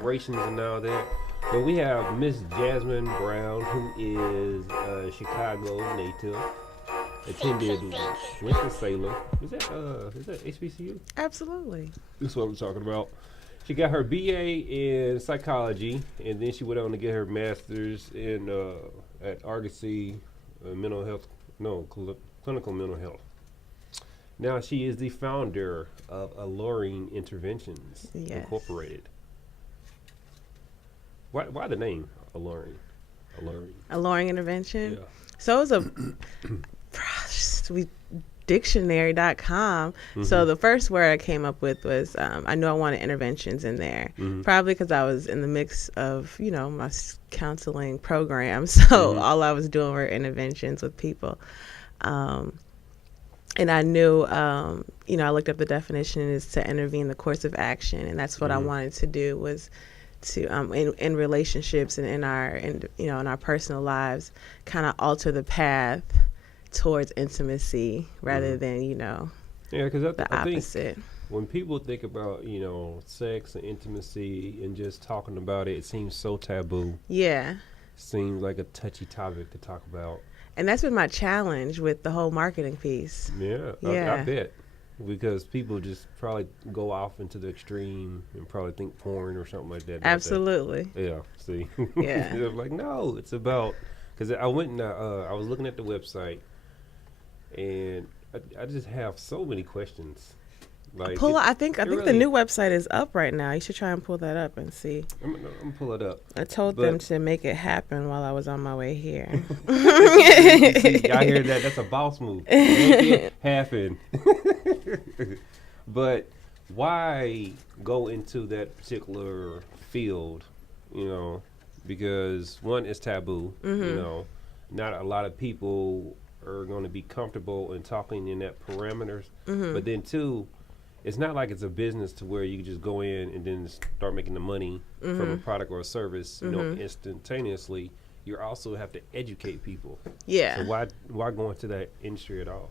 operations and all that. But we have Miss Jasmine Brown, who is a Chicago native, attended Winston-Salem. Is that HBCU? Absolutely. That's what we're talking about. She got her BA in psychology, and then she went on to get her master's in at Argosy mental health, clinical mental health. Now she is the founder of Alluring Interventions Incorporated. Why the name Alluring? Alluring Intervention. Yeah. So it was dictionary.com. Mm-hmm. So the first word I came up with was I knew I wanted interventions in there. Mm-hmm. Probably because I was in the mix of my counseling program. So all I was doing were interventions with people. And I knew, I looked up the definition is to intervene the course of action, and that's what I wanted to do was to in relationships and in our personal lives, kind of alter the path towards intimacy rather than because the opposite. think when people think about sex and intimacy and just talking about it, it seems so taboo. Yeah. Seems like a touchy topic to talk about. And that's been my challenge with the whole marketing piece. Yeah. I bet. Because people just probably go off into the extreme and probably think porn or something like that. Absolutely. Yeah. See. Yeah. They're like, no, it's about, because I went and I was looking at the website, and I just have so many questions. Like I think the new website is up right now. You should try and pull that up and see. I'm gonna pull it up. I told them to make it happen while I was on my way here. See, y'all hear that? That's a boss move. Make it happen. But why go into that particular field? Because one, is taboo. Not a lot of people are going to be comfortable in talking in that parameters. But then two, it's not like it's a business to where you can just go in and then start making the money from a product or a service, instantaneously. You also have to educate people. Yeah. So why go into that industry at all?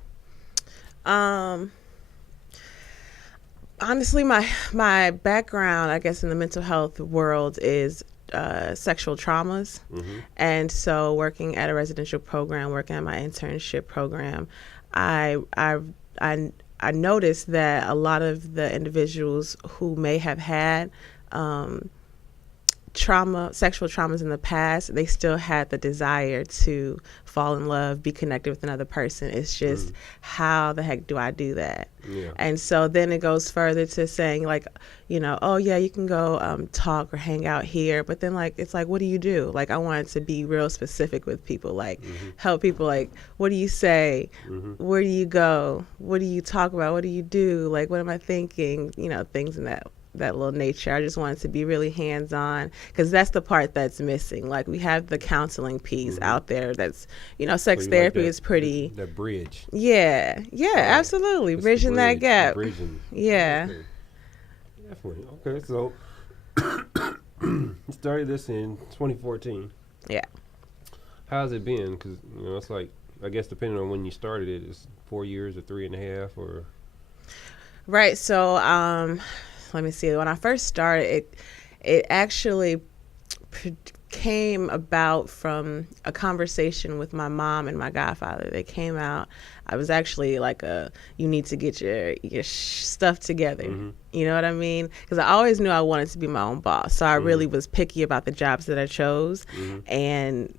Honestly, my background, I guess, in the mental health world is sexual traumas. And so working at a residential program, working at my internship program, I noticed that a lot of the individuals who may have had sexual traumas in the past, they still had the desire to fall in love, be connected with another person. It's just, how the heck do I do that? Yeah. And so then it goes further to saying like, oh yeah, you can go talk or hang out here. But then it's like, what do you do? Like, I wanted to be real specific with people, like help people, like, what do you say? Where do you go? What do you talk about? What do you do? Like, what am I thinking? Things in that little nature. I just wanted to be really hands-on, because that's the part that's missing. Like, we have the counseling piece out there that's, sex So therapy like is pretty. That bridge. Yeah, absolutely. It's Bridging that gap. Bridging. Yeah. Okay. Definitely. Okay, so you started this in 2014. Yeah. How's it been? Because, it's like, I guess depending on when you started it, it's 4 years or 3.5 or... Right. So, let me see. When I first started, it actually came about from a conversation with my mom and my godfather. They came out. I was actually like you need to get your stuff together. You know what I mean? Because I always knew I wanted to be my own boss. So I really was picky about the jobs that I chose. And,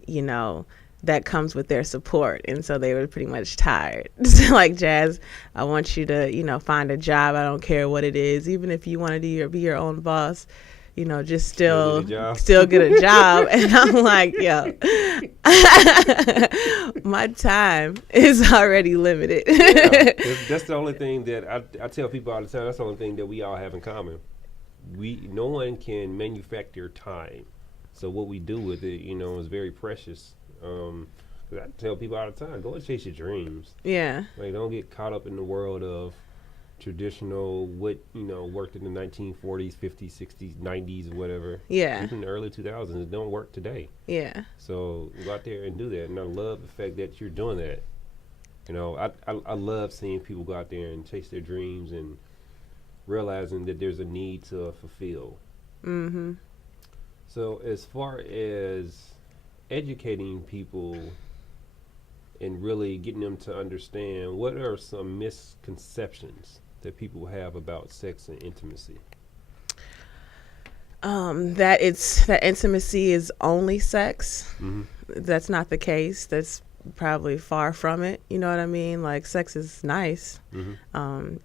that comes with their support. And so they were pretty much tired. Like, Jazz, I want you to, find a job. I don't care what it is. Even if you want to be your own boss, just still get a job. And I'm like, yo, my time is already limited. Yeah, that's the only thing that I tell people all the time. That's the only thing that we all have in common. No one can manufacture time. So what we do with it, is very precious. I tell people all the time, go and chase your dreams. Yeah. Like, don't get caught up in the world of traditional worked in the 1940s, 50s, 60s, 90s, whatever. Yeah. Even the early 2000s, it don't work today. Yeah. So go out there and do that. And I love the fact that you're doing that. I love seeing people go out there and chase their dreams and realizing that there's a need to fulfill. So as far as educating people and really getting them to understand, what are some misconceptions that people have about sex and intimacy? That intimacy is only sex. Mm-hmm. That's not the case. That's probably far from it. You know what I mean? Like, sex is nice. Mm-hmm.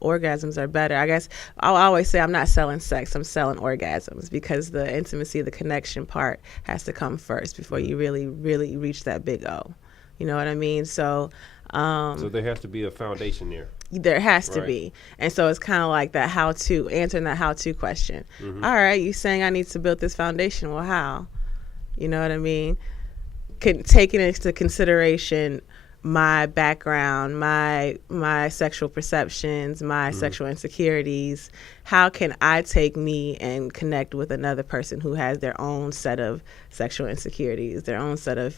Orgasms are better. I guess I'll always say I'm not selling sex. I'm selling orgasms, because the intimacy, the connection part has to come first before Mm-hmm. you really, really reach that big O. You know what I mean? So, So there has to be a foundation there. there has to Right. be. And so it's kind of like that how to, answering that how to question. Mm-hmm. All right, you saying I need to build this foundation. Well, how? You know what I mean? Taking into consideration my background, my sexual perceptions, my sexual insecurities. How can I take me and connect with another person who has their own set of sexual insecurities, their own set of,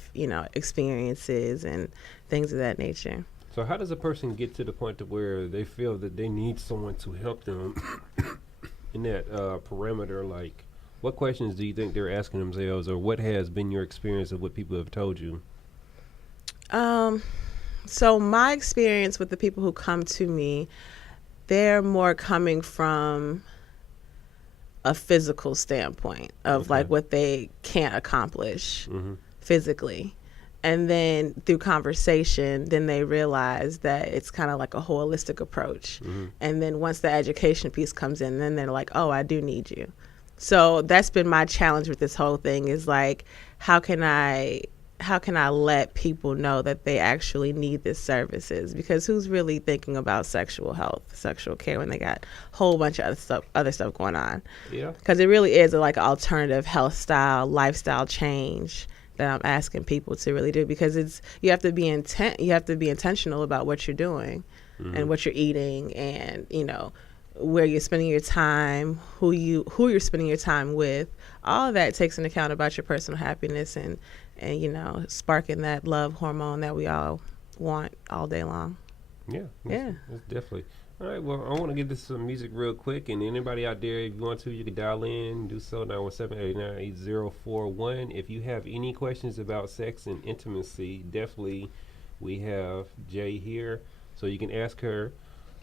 experiences and things of that nature? So how does a person get to the point to where they feel that they need someone to help them in that parameter? Like, what questions do you think they're asking themselves, or what has been your experience of what people have told you? So my experience with the people who come to me, they're more coming from a physical standpoint of Okay. like what they can't accomplish Mm-hmm. physically. And then through conversation, then they realize that it's kind of like a holistic approach. Mm-hmm. And then once the education piece comes in, then they're like, oh, I do need you. So that's been my challenge with this whole thing, is like, how can I let people know that they actually need these services? Because who's really thinking about sexual health, sexual care, when they got a whole bunch of other stuff going on? Yeah. Because it really is like an alternative health style, lifestyle change that I'm asking people to really do, because you have to be intentional about what you're doing and what you're eating, and where you're spending your time, who you're spending your time with. All of that takes into account about your personal happiness and sparking that love hormone that we all want all day long. Yeah. Yeah. That's definitely. All right, well, I want to get this some music real quick, and anybody out there, if you want to, you can dial in, do so, 917-889-8041. If you have any questions about sex and intimacy, definitely we have Jay here, so you can ask her.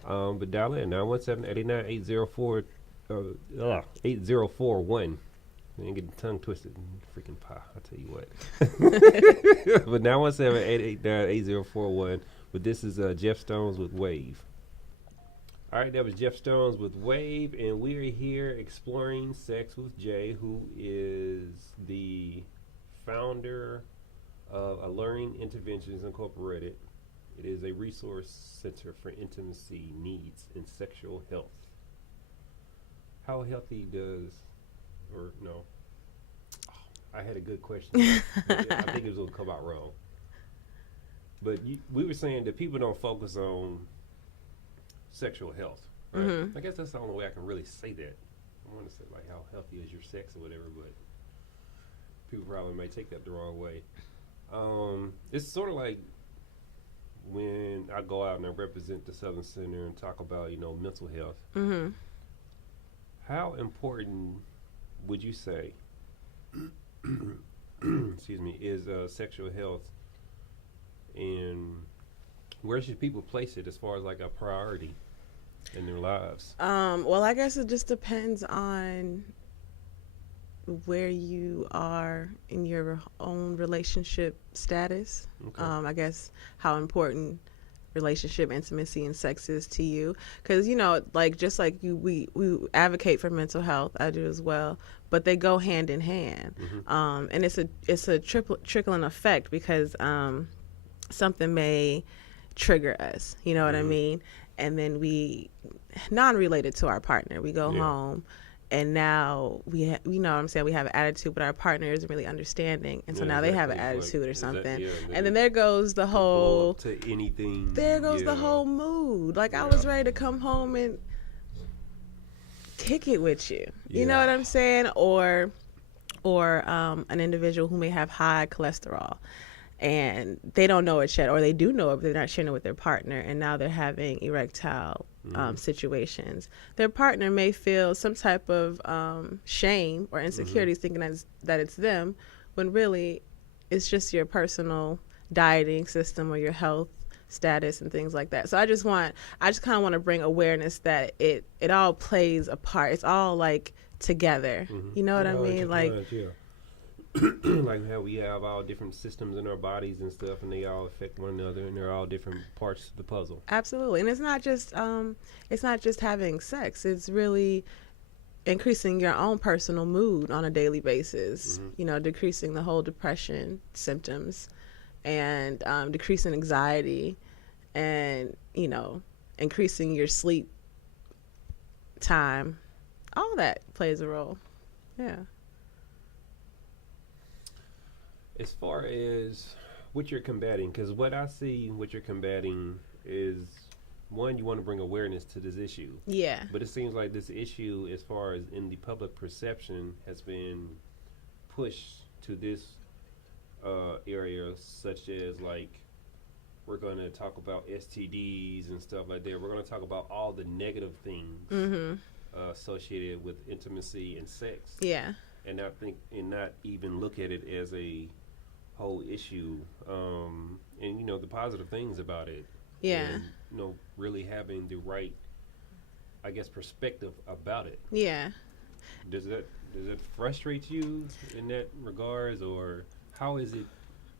But dial in, 917-889-8041. Man, get the tongue twisted. Freaking pie, I'll tell you what. But 917-889-8041. But this is Jeff Stones with Wave. All right, that was Jeff Stones with Wave, and we are here exploring sex with Jay, who is the founder of Alluring Interventions Incorporated. It is a resource center for intimacy needs and sexual health. How healthy does, or no, I had a good question. But I think it was going to come out wrong. But we were saying that people don't focus on sexual health, right? Mm-hmm. I guess that's the only way I can really say that. I want to say like how healthy is your sex or whatever, but people probably may take that the wrong way. It's sort of like when I go out and I represent the Southern Center and talk about mental health. Mm-hmm. How important would you say, excuse me, is sexual health, and where should people place it as far as like a priority in their lives? Well, I guess it just depends on where you are in your own relationship status. Okay. I guess how important relationship intimacy and sex is to you, because like just like you, we advocate for mental health. I do as well, but they go hand in hand. Mm-hmm. And it's a trickling effect, because something may trigger us, you know what I mean? And then we, non-related to our partner, we go home, and now we you know what I'm saying, we have an attitude, but our partner isn't really understanding, and so now they have an attitude or something, and then there goes the whole to anything. There goes the whole mood. Like, I was ready to come home and kick it with you. You know what I'm saying? Or an individual who may have high cholesterol. and they don't know it yet, or they do know it, but they're not sharing it with their partner, and now they're having erectile situations. Their partner may feel some type of shame or insecurities, thinking that it's them, when really it's just your personal dieting system or your health status and things like that. So I just kind of want to bring awareness that it all plays a part. It's all like together. You know what I mean? Like, yeah. Like how we have all different systems in our bodies and stuff, and they all affect one another, and they're all different parts of the puzzle. absolutely. And it's not just having sex. It's really increasing your own personal mood on a daily basis. Decreasing the whole depression symptoms, and decreasing anxiety, and increasing your sleep time. All that plays a role. Yeah. As far as what you're combating, because what I see, what you're combating is, one, you want to bring awareness to this issue. Yeah. But it seems like this issue, as far as in the public perception, has been pushed to this area, such as like, we're going to talk about STDs and stuff like that. We're going to talk about all the negative things associated with intimacy and sex. Yeah. And not even look at it as a whole issue, and the positive things about it. Yeah. And, really having the right, I guess, perspective about it. Yeah. Does that frustrate you in that regards, or how is it?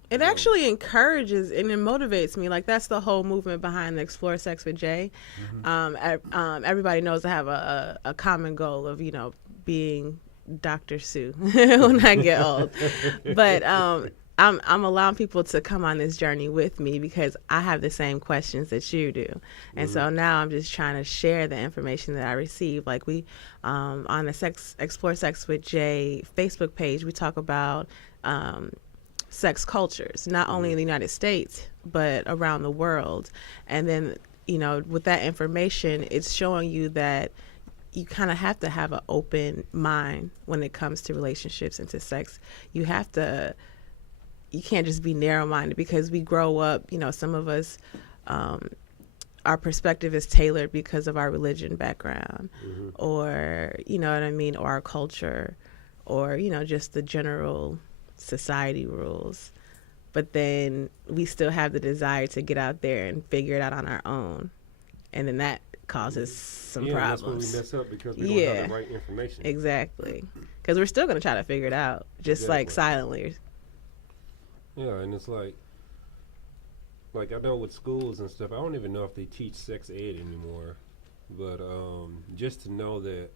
It actually encourages and it motivates me. Like, that's the whole movement behind the Explore Sex with Jay. Everybody knows I have a common goal of being Dr. Sue when I get old, but I'm allowing people to come on this journey with me because I have the same questions that you do, and so now I'm just trying to share the information that I receive. Like, we on the Explore Sex with Jay Facebook page, we talk about sex cultures, not only in the United States but around the world, and then with that information, it's showing you that you kind of have to have an open mind when it comes to relationships and to sex. You can't just be narrow-minded, because we grow up, some of us, our perspective is tailored because of our religion background, or, what I mean, or our culture, or, just the general society rules. But then we still have the desire to get out there and figure it out on our own. And then that causes some problems. That's when we mess up, because we don't have the right information. Exactly. Because we're still going to try to figure it out, just like silently. Yeah, and it's like I know with schools and stuff, I don't even know if they teach sex ed anymore, but just to know that,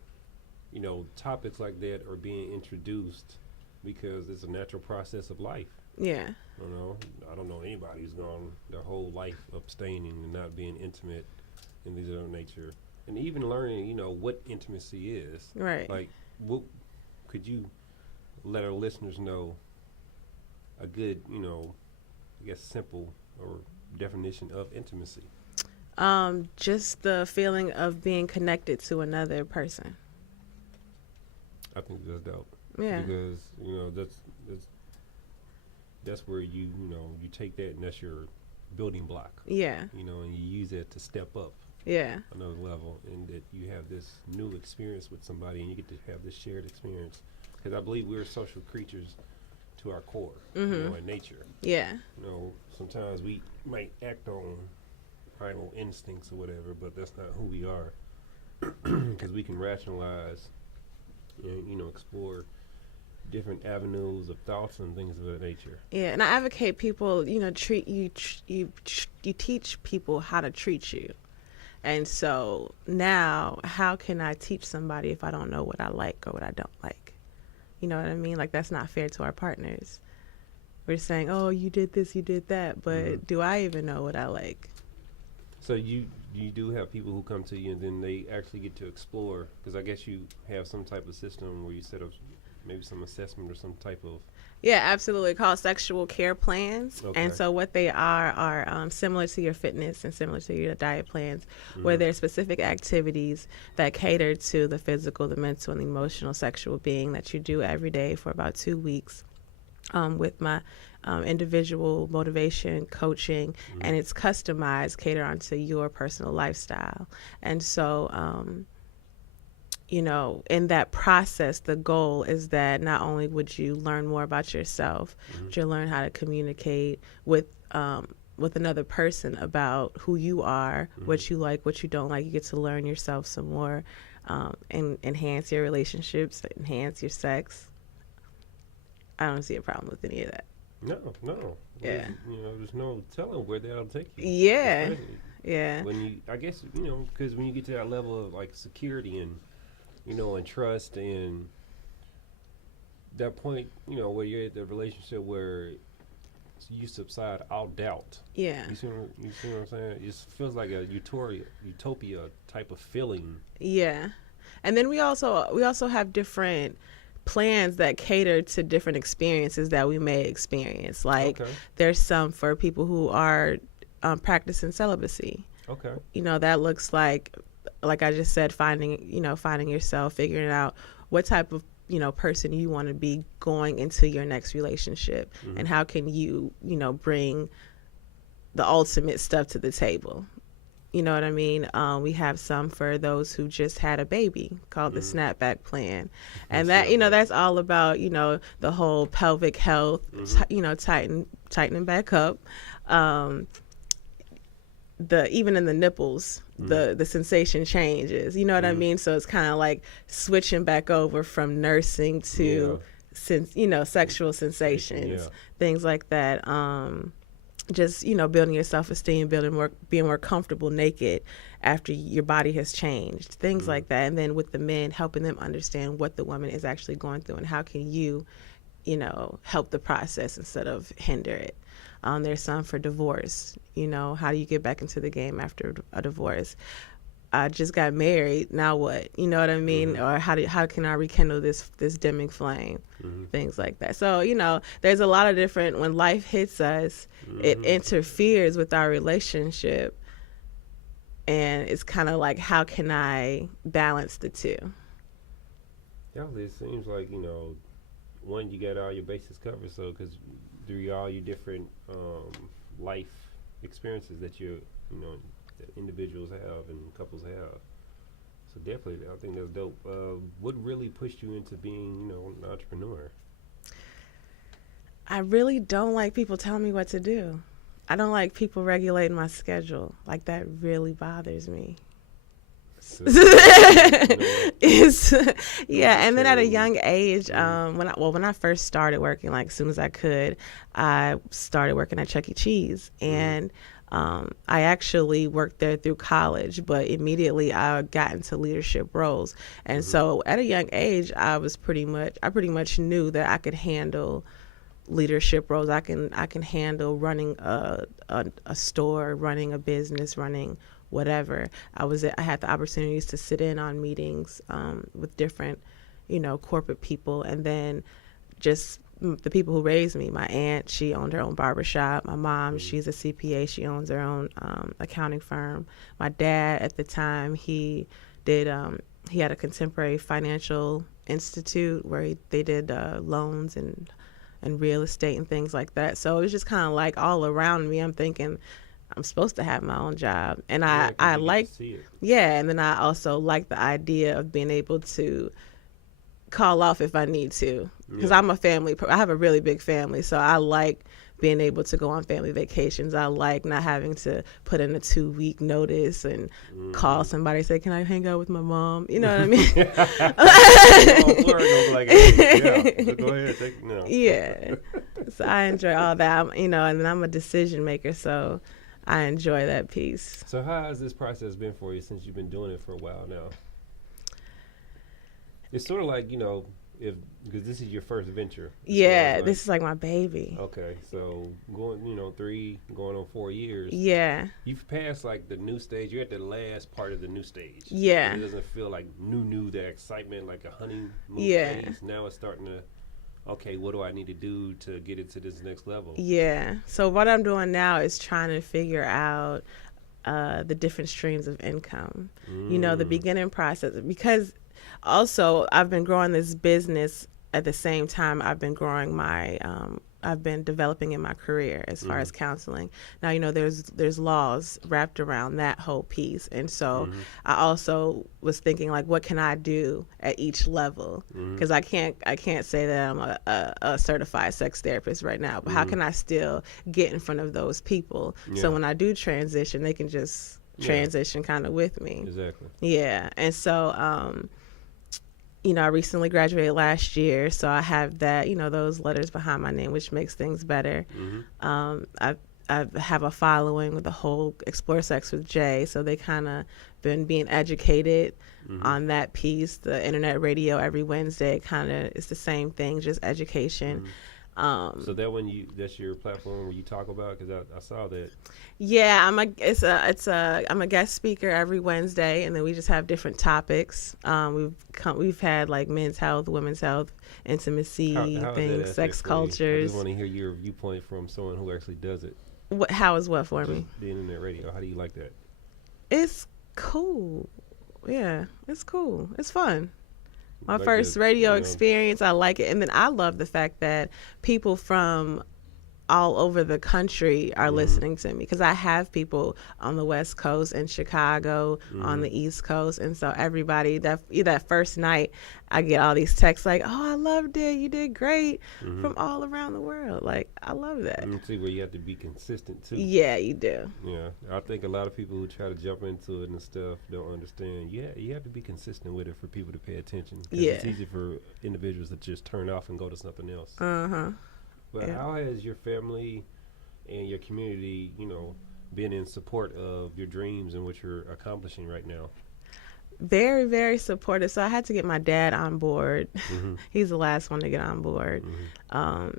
topics like that are being introduced because it's a natural process of life. Yeah. I don't know anybody who's gone their whole life abstaining and not being intimate in these other nature, and even learning, what intimacy is. Right. Like, what could you let our listeners know a good, I guess, simple or definition of intimacy? Just the feeling of being connected to another person. I think that's dope. Yeah. Because that's where you take that, and that's your building block. Yeah. And you use it to step up. Yeah. Another level, and that you have this new experience with somebody, and you get to have this shared experience. Because I believe we're social creatures to our core, in nature. Yeah. Sometimes we might act on primal instincts or whatever, but that's not who we are. Because we can rationalize and, explore different avenues of thoughts and things of that nature. Yeah, and I advocate people, treat you, you teach people how to treat you. And so now, how can I teach somebody if I don't know what I like or what I don't like? You know what I mean? Like, that's not fair to our partners. We're saying, oh, you did this, you did that, but do I even know what I like? So you do have people who come to you and then they actually get to explore, because I guess you have some type of system where you set up maybe some assessment or some type of... Yeah, absolutely. Called sexual care plans. Okay. And so what they are similar to your fitness and similar to your diet plans, where there are specific activities that cater to the physical, the mental, and the emotional sexual being that you do every day for about 2 weeks. with my individual motivation coaching, Mm-hmm. and it's customized, cater onto your personal lifestyle. And so, in that process, the goal is that not only would you learn more about yourself, Mm-hmm. but you'll learn how to communicate with another person about who you are, Mm-hmm. what you like, what you don't like. You get to learn yourself some more, and enhance your relationships, enhance your sex. I don't see a problem with any of that. No. Yeah. There's no telling where that'll take you. Yeah. Especially Yeah. when you, I guess, because when you get to that level of like security and, and trust and that point, where you're at the relationship where you subside all doubt. Yeah. You see what I'm saying? It just feels like a utopia type of feeling. Yeah. And then we also have different plans that cater to different experiences that we may experience. Like Okay. there's some for people who are practicing celibacy. Okay. That looks like I just said, finding yourself, figuring out what type of person you want to be going into your next relationship, Mm-hmm. and how can you bring the ultimate stuff to the table. You know what I mean? We have some for those who just had a baby called the snapback plan. And that, that's all about, the whole pelvic health, tightening back up. Even in the nipples, the sensation changes. You know what I mean? So it's kind of like switching back over from nursing to, sexual sensations, things like that. Just building your self-esteem, being more comfortable naked after your body has changed, things like that. And then with the men, helping them understand what the woman is actually going through and how can you help the process instead of hinder it. There's some for divorce. How do you get back into the game after a divorce? I just got married. Now what? You know what I mean? Mm-hmm. Or how can I rekindle this dimming flame? Mm-hmm. Things like that. So there's a lot of different. When life hits us, it interferes with our relationship, and it's kind of like, how can I balance the two? Yeah, it seems like one, you got all your bases covered. So because through all your different life experiences that that individuals have and couples have. So definitely, I think that's dope. What really pushed you into being, an entrepreneur? I really don't like people telling me what to do. I don't like people regulating my schedule. Like, that really bothers me. So, It's, yeah, and then at a young age, when I first started working, like as soon as I could, I started working at Chuck E. Cheese, and I actually worked there through college, but immediately I got into leadership roles, and so at a young age, I pretty much knew that I could handle leadership roles. I can handle running a store, running a business, running whatever. I had the opportunities to sit in on meetings with different, corporate people, and then just the people who raised me. My aunt, she owned her own barbershop. My mom, she's a CPA. She owns her own accounting firm. My dad, at the time, he had a contemporary financial institute where they did loans and real estate and things like that. So it was just kind of like all around me. I'm thinking I'm supposed to have my own job, and I like, and then I also like the idea of being able to call off if I need to, because I'm a family. I have a really big family, so I like being able to go on family vacations. I like not having to put in a 2-week notice and call somebody and say, "Can I hang out with my mom?" You know what I mean? Go ahead. Yeah. So I enjoy all that, and then I'm a decision maker, so I enjoy that piece. So how has this process been for you since you've been doing it for a while now? It's sort of like, because this is your first venture. Yeah, this is like my baby. Okay, so going, 3, going on 4 years. Yeah. You've passed like the new stage. You're at the last part of the new stage. Yeah. It doesn't feel like new, that excitement, like a honeymoon phase. Now it's starting to, okay, what do I need to do to get it to this next level? Yeah. So what I'm doing now is trying to figure out the different streams of income. The beginning process, because also I've been growing this business at the same time, I've been developing in my career as far as counseling. Now, there's laws wrapped around that whole piece, and so I also was thinking like, what can I do at each level? Because I can't say that I'm a certified sex therapist right now, but how can I still get in front of those people so when I do transition, they can just transition kind of with me. Exactly. Yeah, and so. I recently graduated last year, so I have that, those letters behind my name, which makes things better. I have a following with the whole Explore Sex with Jay, so they kind of been being educated on that piece. The internet radio every Wednesday kind of is the same thing, just education. So that's your platform where you talk about, because I saw that. Yeah, I'm a guest speaker every Wednesday, and then we just have different topics. We've had like men's health, women's health, intimacy how things, sex cultures. I just want to hear your viewpoint from someone who actually does it. How is what for just me? The internet radio. How do you like that? It's cool. Yeah, it's cool. It's fun. My Like first the, radio experience, I like it. And then I love the fact that people from all over the country are listening to me, because I have people on the West Coast and Chicago, on the East Coast, and so everybody that first night I get all these texts like, "Oh, I loved it, you did great," from all around the world. Like, I love that. See, where you have to be consistent too. Yeah, you do. Yeah, I think a lot of people who try to jump into it and stuff don't understand. Yeah, you have to be consistent with it for people to pay attention. Yeah, it's easy for individuals to just turn off and go to something else. But Yeah. how has your family and your community, been in support of your dreams and what you're accomplishing right now? Very, very supportive. So I had to get my dad on board. He's the last one to get on board.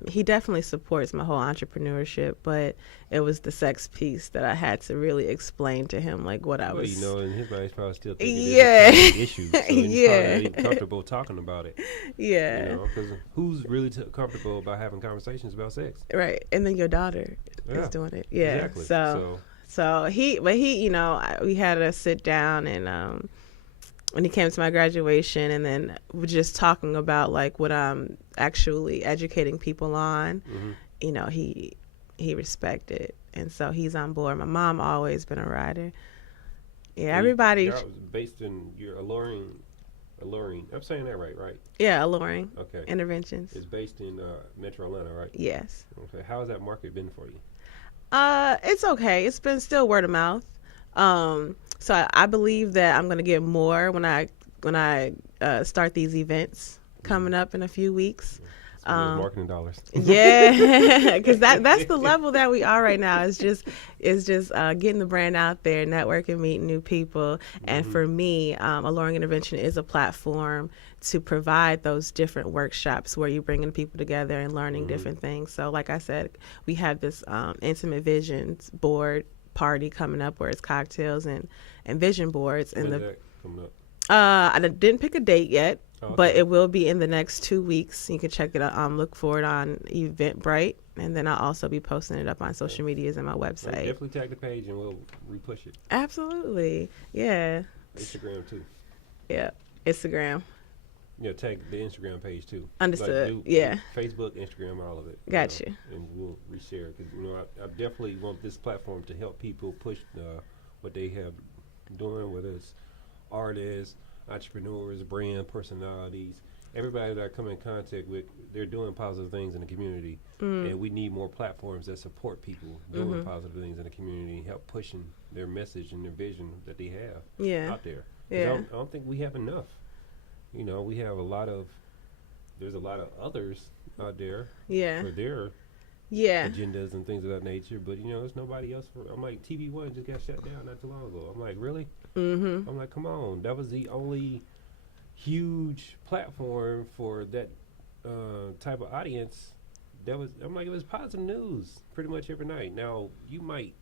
He definitely supports my whole entrepreneurship, but it was the sex piece that I had to really explain to him, like what I was. In his mind, he's probably still thinking it's an issue. So he's probably not even comfortable talking about it. Yeah. Because who's really comfortable about having conversations about sex? Right. And then your daughter is doing it. Yeah. Exactly. So we had to sit down, and when he came to my graduation, and then we're just talking about like what I'm actually educating people on, he respected, and so he's on board. My mom always been a rider. Yeah, everybody. You're based in your alluring. I'm saying that right? Yeah, alluring. Okay. Interventions. It's based in Metro Atlanta, right? Yes. Okay. How has that market been for you? It's okay. It's been still word of mouth. So I believe that I'm gonna get more when I start these events coming up in a few weeks. Marketing dollars. Yeah, because that's the level that we are right now. Is just getting the brand out there, networking, meeting new people, and for me, Alluring Intervention is a platform to provide those different workshops where you're bringing people together and learning different things. So, like I said, we have this Intimate Visions board party coming up where it's cocktails and vision boards. When's that coming up? I didn't pick a date yet. Okay. But it will be in the next 2 weeks. You can check it out. Look for it on Eventbrite, and then I'll also be posting it up on social medias and my website. Definitely tag the page, and we'll repush it. Absolutely, yeah. Instagram too. Yeah, Instagram. Yeah, tag the Instagram page too. Understood. Yeah. Facebook, Instagram, all of it. Gotcha. And we'll reshare, because I definitely want this platform to help people push what they have doing, whether it's artists, entrepreneurs, brand personalities, everybody that I come in contact with, they're doing positive things in the community, and we need more platforms that support people doing positive things in the community, help pushing their message and their vision that they have out there. Yeah. I don't think we have enough. We have there's a lot of others out there for their agendas and things of that nature, but there's nobody else. I'm like, TV One just got shut down not too long ago. I'm like, really? I'm like, come on, that was the only huge platform for that type of audience. I'm like, it was positive news pretty much every night. Now, you might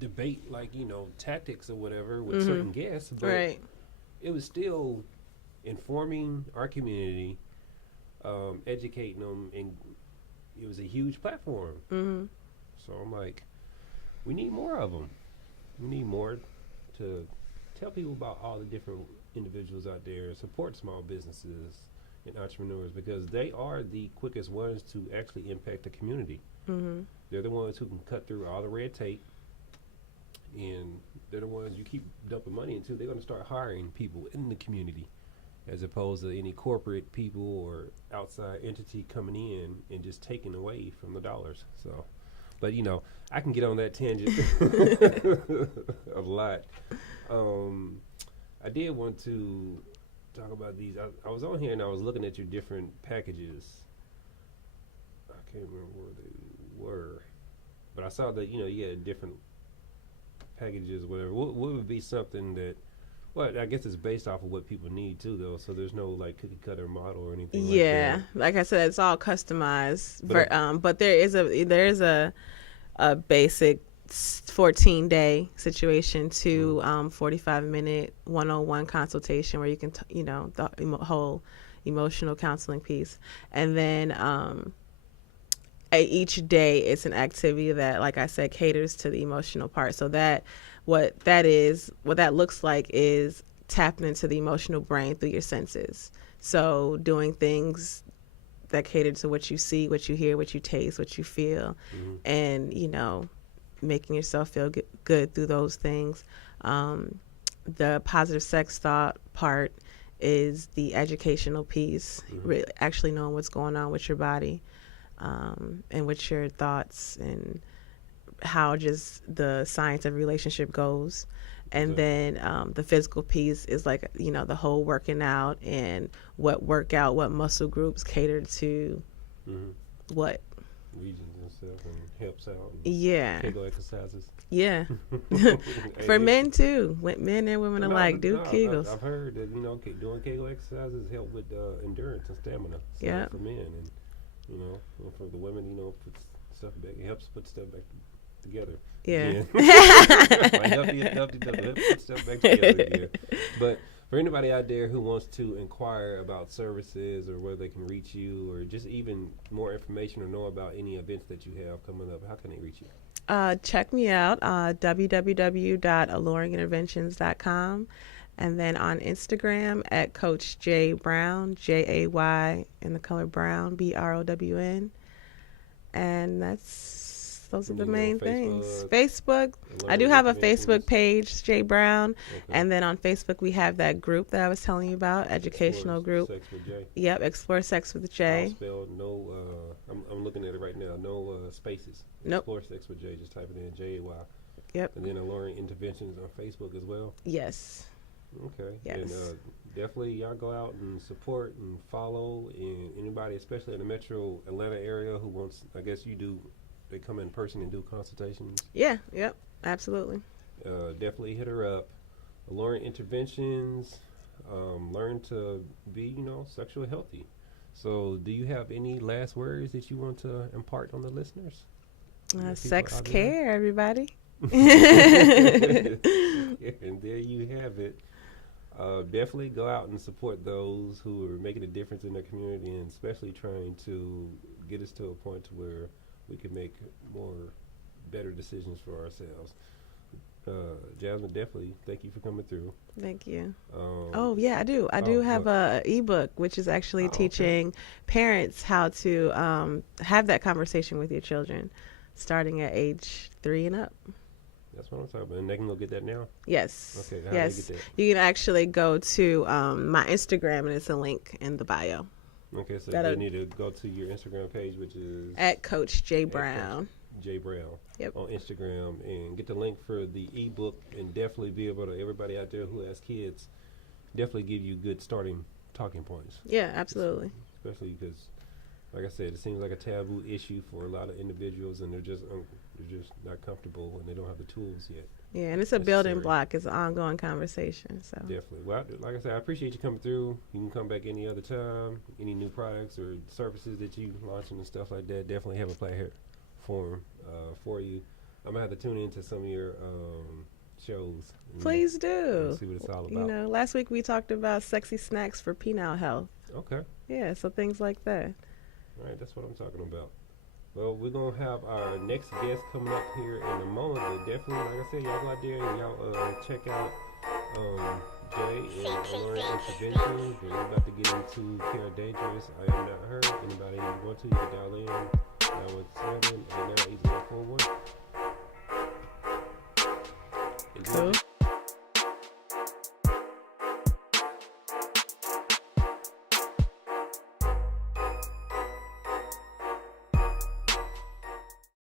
debate like, tactics or whatever with certain guests, but it was still informing our community, educating them, and it was a huge platform. So I'm like, we need more of them. We need more to tell people about all the different individuals out there, support small businesses, and entrepreneurs because they are the quickest ones to actually impact the community. Mm-hmm. They're the ones who can cut through all the red tape, and they're the ones you keep dumping money into. They're going to start hiring people in the community as opposed to any corporate people or outside entity coming in and just taking away from the dollars. So, but I can get on that tangent a lot. I did want to talk about these. I was on here and I was looking at your different packages. I can't remember where they were, but I saw that you had different packages, whatever. What would be something that? Well, I guess it's based off of what people need too, though. So there's no like cookie cutter model or anything like that. Yeah, like I said, it's all customized. But there is a basic 14-day situation to 45-minute 101 consultation where you can the whole emotional counseling piece, and then each day it's an activity that, like I said, caters to the emotional part. So what that looks like is tapping into the emotional brain through your senses. So doing things that cater to what you see, what you hear, what you taste, what you feel, and making yourself feel good through those things. The positive sex thought part is the educational piece, really actually knowing what's going on with your body, and with your thoughts and how just the science of relationship goes. And then the physical piece is like, the whole working out and what muscle groups cater to what regions and stuff, and helps out. And yeah. Kegel exercises. Yeah. For men too. Men and women alike do Kegels. I've heard that doing Kegel exercises help with endurance and stamina. So yeah. For men, and for the women, put stuff back. It helps put stuff back together. Yeah. Help put stuff back together again. But for anybody out there who wants to inquire about services or where they can reach you, or just even more information or know about any events that you have coming up, how can they reach you? Check me out, www.alluringinterventions.com, and then on Instagram at Coach J Brown, Jay in the color brown, BROWN, and those are the main things. Facebook, I do have a Facebook page, J Brown, and then on Facebook we have that group that I was telling you about, educational group. Sex with J. Yep, Explore Sex with J. All spelled, no. I'm looking at it right now. No spaces. Nope. Explore Sex with J. Just type it in, Jay. Yep. And then Alluring Interventions on Facebook as well. Yes. Okay. Yes. And definitely y'all go out and support and follow, and anybody, especially in the metro Atlanta area, who wants, I guess you do. They come in person and do consultations. Yeah, yep, absolutely. Definitely hit her up. Alluring Interventions. Learn to be, sexually healthy. So, do you have any last words that you want to impart on the listeners? Sex care, everybody. And there you have it. Definitely go out and support those who are making a difference in their community, and especially trying to get us to a point to where we can make better decisions for ourselves. Jasmine, definitely thank you for coming through. Thank you. I do have a ebook which is actually teaching parents how to have that conversation with your children, starting at age 3 and up. That's what I'm talking about. And they can go get that now? Yes. Okay. How yes. do they get that? You can actually go to my Instagram, and it's a link in the bio. Okay, so they need to go to your Instagram page, which is at Coach J Brown. J Brown. Yep. On Instagram, and get the link for the ebook, and definitely be able to, everybody out there who has kids, definitely give you good starting talking points. Yeah, absolutely. Especially because, like I said, it seems like a taboo issue for a lot of individuals, and they're just not comfortable, and they don't have the tools yet. Yeah, and it's a building block. It's an ongoing conversation. So definitely. Well, like I said, I appreciate you coming through. You can come back any other time. Any new products or services that you launching and stuff like that, definitely have a platform for you. I'm gonna have to tune into some of your shows. Please do. See what it's all about. Last week we talked about sexy snacks for penile health. Okay. Yeah, so things like that. All right, that's what I'm talking about. Well, we're going to have our next guest coming up here in a moment, but definitely, like I said, y'all go out there and y'all check out Jay and Alluring Intervention. We're about to get into Care Dangerous. I am not hurt. Anybody you want to, you can dial in 917 89 8041. Cool.